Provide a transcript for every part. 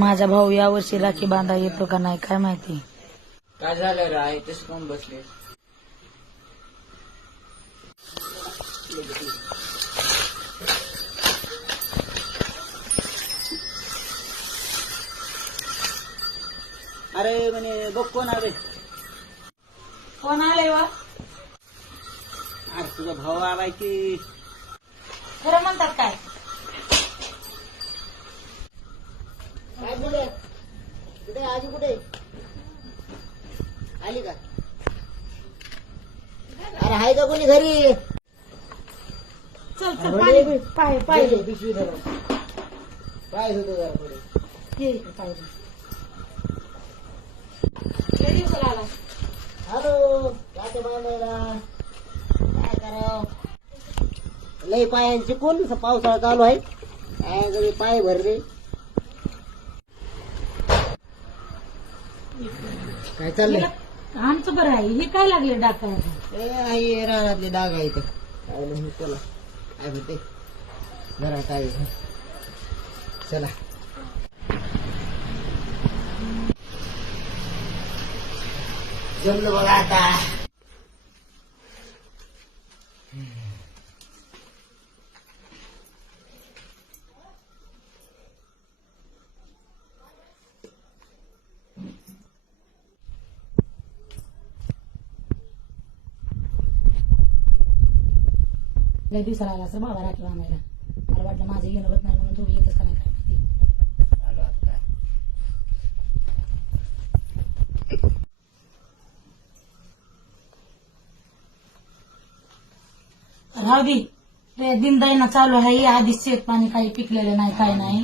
माझा भाऊ यावर्षी राखी बांधा येतो का नाही काय माहिती. काय झालं रे आई तसं कोण बसले. अरे म्हणे बघ कोण आले. कोण आले वा. अरे तुझा भाऊ आलाय की. खरं म्हणतात काय. काय बोले कुठे आजी कुठे आली का. अरे हाय का कोणी घरी. चल चल पाणी पी. पाय पाय पिशवी धरा पाय होतो जरा पुढे. ये पाय किती दिवसाला आला. हॅलो जाते बांधायला काय करावं. लई पायांची कोण पावसाळा चालू आहे काय जरी पाय भरले. काय चाललंय. आमचं बरं आहे. हे काय लागले डाकायला. ए आई रानातले डाग आहे इथं काय नाही चला काय होते जरा काय चला. जमलं बघा आता. लय दिवसाला आला असं बाबा राखी बांधायला. मला वाटलं माझं येणं होत नाही म्हणून तुम्ही येतच का नाही काय माहिती. आलो आता काय. राहू दे ते दिनदाईना चालू आहे. आधीच शेत पाणी काही पिकलेलं नाही काय नाही.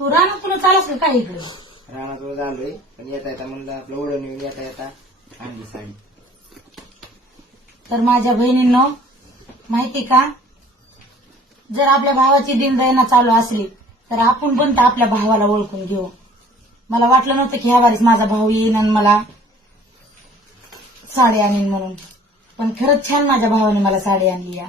तू रानात तुला चालस का काय इकडे. रानात झालोय पण येता येता म्हणलं आपलं ओढून येऊन येता येता आणली साडी. तर माझ्या बहिणींनो माहिती का जर आपल्या भावाची दिनदयना चालू असली तर आपण पण आपल्या भावाला ओळखून घेऊ. मला वाटलं नव्हतं की ह्या वारीस माझा भाऊ येईन आणि मला साडी आणीन म्हणून पण खरंच छान माझ्या भावाने मला साडी आणली. या